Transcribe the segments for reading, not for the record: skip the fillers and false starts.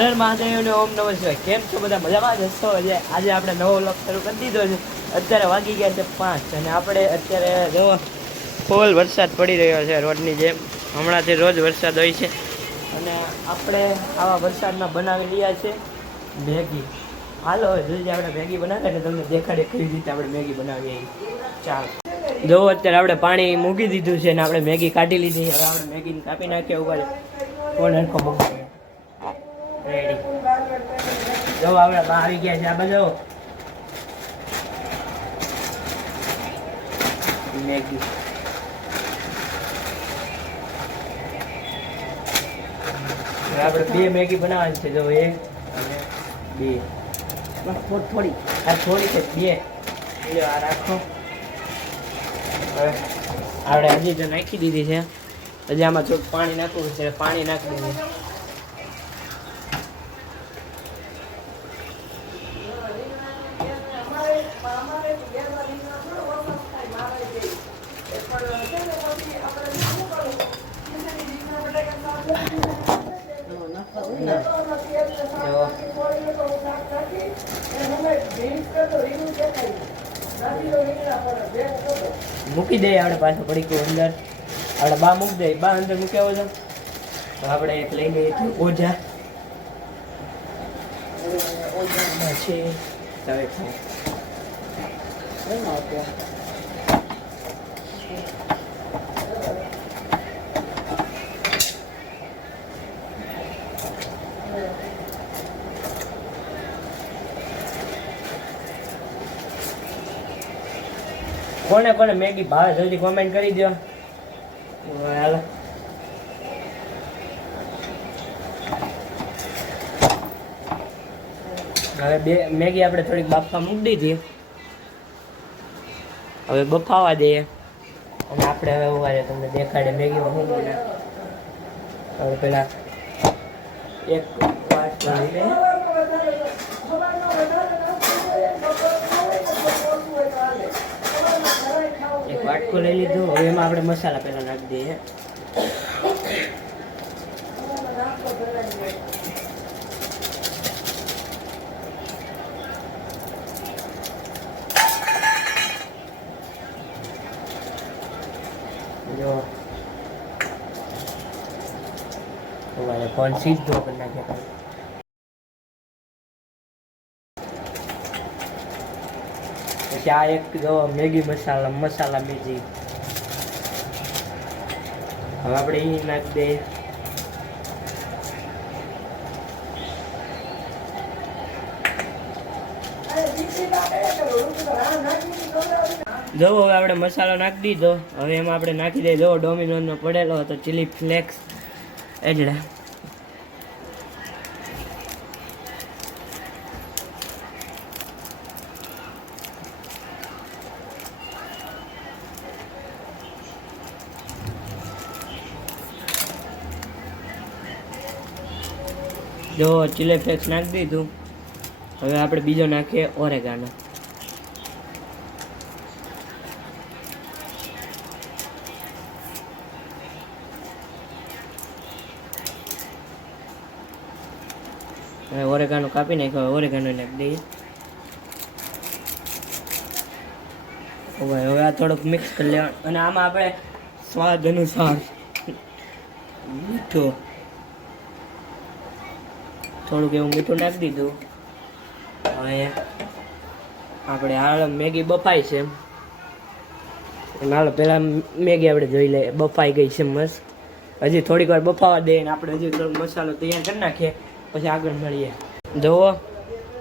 હર હર મહાદેવ ને ઓમ નમઃ શિવાય. કેમ છો બધા? મજામાં જ હશો. આજે આપણે નવો વ્લોગ શરૂ કરી દીધો છે. અત્યારે વાગી ગયા છે 5 અને આપણે અત્યારે જો ફૂલ વરસાદ પડી રહ્યો છે રોડની જેમ. હમણાંથી રોજ વરસાદ હોય છે અને આપણે આવા વરસાદમાં બનાવી રહ્યા છે મેગી. હાલો જલ્દી આપણે મેગી બનાવીએ ને તમને દેખાડે કઈ રીતે આપણે મેગી બનાવીએ. ચાલો જો અત્યારે આપણે પાણી મૂકી દીધું છે ને આપણે મેગી કાઢી લીધી. હવે આપણે મેગીને કાપી નાખીએ. ઉપર કોણ હરખો મૂકી રેડી. જો આપણે આવી ગયા છે. આ બાજુ મેગી આપણે 2 મેગી બનાવવાની છે. જો 1 અને 2 થોડી આ થોડી છે 2 આ રાખો. હવે આપણે હજી તો નાખી દીધી છે. હજી આમાં થોડું પાણી નાખવું છે. પાણી નાખી દીધું. મૂકી દઈએ આપણે પાછું પડી ગયું અંદર. આપણે બા મૂકી દઈએ. બા અંદર મૂક્યા હોય તો આપણે એક લઈ લઈએ ઓજા છે. કોને કોને મેગી ભાવે જલ્દી કોમેન્ટ કરી દો. હાલો હવે મેગી આપણે થોડીક બાફવા મૂકી દીધી. હવે બફાવા દઈએ અને આપણે હવે ઉવારે તમને દેખાડે મેગીમાં શું બને. હવે પેલા એક વાટકો લઈ લીધું. હવે એમાં આપણે મસાલા પહેલા નાખી દઈએ. જો ફોન સીધો કરી નાખ્યા. પછી આ એક જો મેગી મસાલા બીજી. હવે આપણે એ નાખી દઈએ. જો હવે આપણે મસાલો નાખી દીધો. હવે એમાં આપણે નાખી દઈએ. જો ડોમિનોઝનો પડેલો હતો ચીલી ફ્લેક્સ એટલે જો ચીલી ફ્લેક્સ નાખી દીધું. હવે આપણે બીજો નાખીએ ઓરેગાનો. હવે ઓરેગાનો કાપી નાખ્યો. ઓરેગાનો નાખી દઈએ. હવે આ થોડુંક મિક્સ કરી લેવાનું અને આમાં આપણે સ્વાદ અનુસાર મીઠું થોડુંક એવું મીઠું નાખી દીધું. હવે આપણે આ મેગી બફાઈ છે. હાલો પહેલાં મેગી આપણે જોઈ લઈએ. બફાઈ ગઈ છે મસ્ત. હજી થોડીક વાર બફાવા દઈએ ને આપણે હજી થોડોક મસાલો તૈયાર કરી નાખીએ. પછી આગળ મળીએ. જુઓ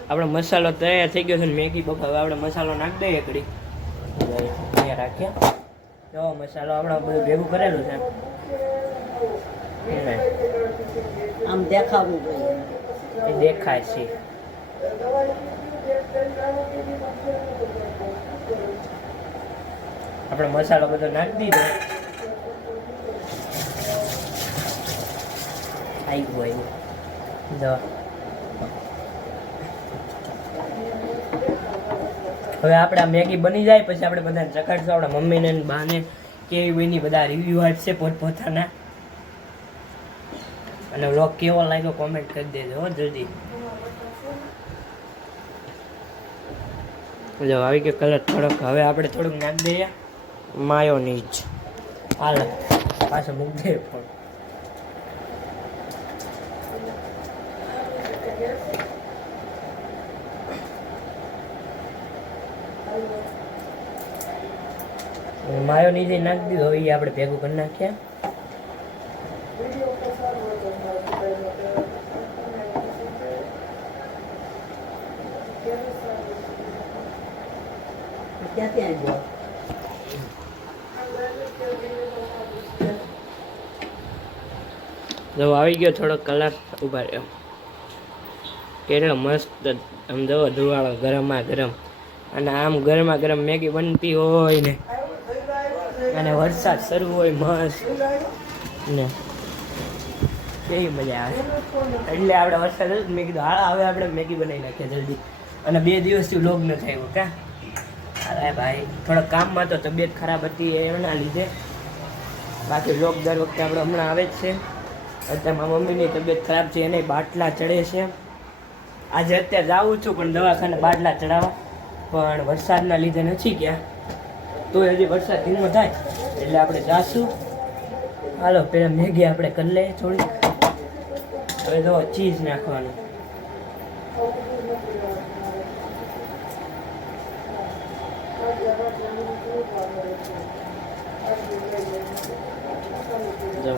આપણે મસાલો તૈયાર થઈ ગયો છે. મેગી બફાવે આપણે મસાલો નાખી દઈએ. ઘડી તૈયાર રાખીએ. જો મસાલો આપણે બધું ભેગું કરેલું છે. આમ દેખાવું જોઈએ. એ દેખાય છે. આપણે મસાલો બધો નાખી દીધો. આવી ગયું જો. હવે આપણે આ મેગી બની જાય પછી આપણે બધાને ચખાડશું. આપણા મમ્મીને બાને કેવી બની બધા રિવ્યૂ આપશે પોતપોતાના. અને વ્લોગ કેવો લાગ્યો કોમેન્ટ કરી દેજો હો જલ્દી. જો આવી ગયો કલર થોડોક. હવે આપણે થોડુંક નાખી દઈએ માયોનીઝ. હાલ પાછો મૂકી દઈએ પણ માયોનીઝ નાખી દીધો. એ આપણે ભેગું કરી નાખીએ. ક્યાંથી આવ્યો? જો આવી ગયો થોડો કલર. ઉભા રહ્યો. કેટલો મસ્ત આમ જવો ધુવાળો ગરમા ગરમ. અને આમ ગરમા ગરમ મેગી બનતી હોય ને અને વરસાદ શરૂ હોય મસ્ત ને કેવી મજા આવે. એટલે આપણે વરસાદ જ મેં કીધું હાલ હવે આપણે મેગી બનાવી નાખીએ જલ્દી. અને 2 દિવસથી વ્લોગ ન થયો કા. અરે ભાઈ થોડા કામમાં તો તબિયત ખરાબ હતી એના લીધે. બાકી વ્લોગ દર વખતે આપણે હમણાં આવે જ છે. અત્યારે મારા મમ્મીની તબિયત ખરાબ છે, એને બાટલા ચડે છે. આજે અત્યારે જાઉં છું પણ દવાખાને બાટલા ચડાવવા, પણ વરસાદના લીધે નથી ગયા. તો હજી વરસાદ ધીમો થાય એટલે આપણે જાશું. હાલો પહેલાં મેગી આપણે કરી લઈએ થોડી. હવે જો ચીઝ નાખવાનું. જો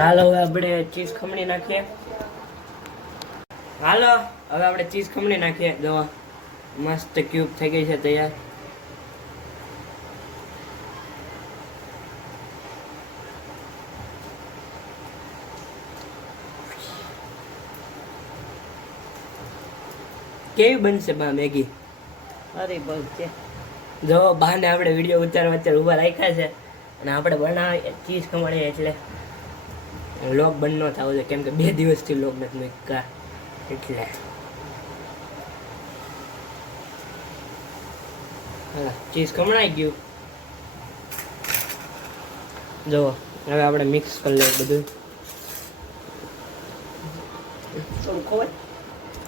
હાલો હવે આપણે ચીઝ ખમણી નાખીએ. હાલો હવે આપણે ચીઝ ખમણી નાખીએ. જો મસ્ત ક્યુબ થઈ ગઈ છે તૈયાર. કેવી બનશે બા મેગી? અરે બસ છે. જો બાને આપણે વિડીયો ઉતારવા અત્યારે ઊભા રાખ્યા છે અને આપણે બનાવીએ ચીઝ ખમણીએ એટલે લોક બંધ ન થવો જોઈએ, કેમ કે 2 દિવસથી લોક નથી મૂક્યા એટલે. હા ચીઝ ખમણાઈ ગયું. જો હવે આપણે મિક્સ કરી લઈએ બધું. થોડું ખવાય?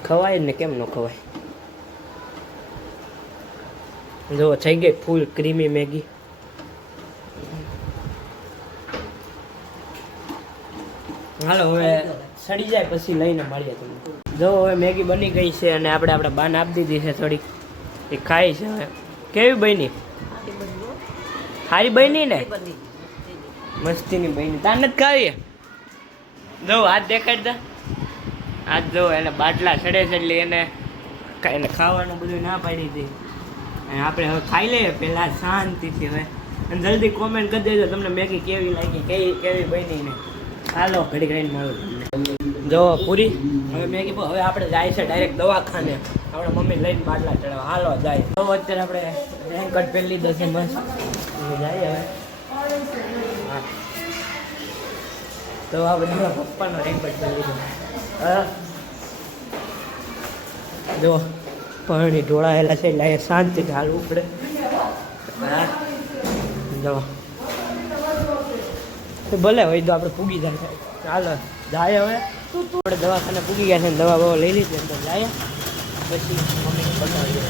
ખવાય ને કેમ ન ખવાય. જો થઈ ગઈ ફૂલ ક્રીમી મેગી. હાલો હવે સડી જાય પછી લઈને મળીએ તમને. જો હવે મેગી બની ગઈ છે અને આપણે આપણા બાને આપી દીધી છે થોડીક. એ ખાઈ છે હવે. કેવી બની? સારી બની ને? મસ્તીની બની. તાર નથી ખાવી? જો હાથ દેખાડ દે. આજ જો એને બાટલા ચડે છે એટલે એને ખાવાનું બધું ના પાડી હતી. અને આપણે હવે ખાઈ લઈએ પહેલાં શાંતિથી. હવે અને જલ્દી કોમેન્ટ કરી દેજો તમને મેગી કેવી લાગી, કેવી બની ને. હાલો ઘડી ઘડીને મળું તમને. જો પૂરી હવે મેગી હવે આપણે જાય છે ડાયરેક્ટ દવાખાને. આપણે મમ્મી લઈને બાટલા ચડાવવા. હાલો જાય. તો અત્યારે આપણે રેનકોટ પહેરી લીધો છે મસ્ત. જાય હવે. હા તો આપણે પપ્પાનો રેનકોટ પહેરી લીધો. જો પાણી ઢોળાયેલા છે એટલે અહીંયા શાંતિથી હાલવું પડે. જો ભલે હોય તો આપણે પૂગી જાય. ચાલો જાય હવે. આપણે દવાખાને પૂગી ગયા છે ને દવા બવા લઈ લીધી તો જાય પછી મમ્મીને બતાવીએ.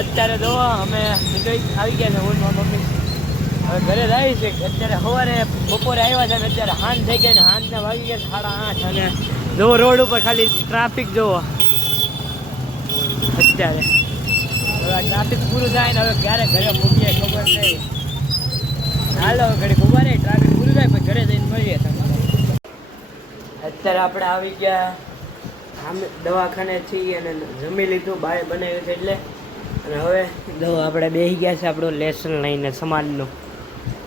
અત્યારે જો અમે નીકળી આવી ગયા છે હું મમ્મી. હવે ઘરે જાય છે. અત્યારે સવારે બપોરે આવ્યા છે ને અત્યારે હાંજ થઈ ગઈ ને હાંજના વાગી ગયા 8:30. અને જો રોડ ઉપર ખાલી ટ્રાફિક જોવો અત્યારે. હવે ટ્રાફિક પૂરું થાય ને હવે ક્યારે ઘરે મૂકીએ ખબર નહીં. હાલો ઘડી ઉભા રહે ટ્રાફિક પૂરું થાય પછી ઘરે જઈને મળીએ તમને. અત્યારે આપણે આવી ગયા આમ દવાખાને છીએ અને જમી લીધું બાય બનાવ્યું છે એટલે. અને હવે જો આપણે બેસી ગયા છે આપણું લેસન લઈને સમાજનું,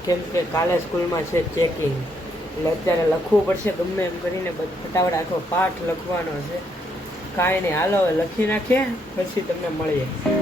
કેમ કે કાલે સ્કૂલમાં છે ચેકિંગ એટલે અત્યારે લખવું પડશે ગમે એમ કરીને ફટાફટ આખો પાઠ લખવાનો છે. કાંઈ નહીં, હાલો હવે લખી નાખીએ પછી તમને મળીએ.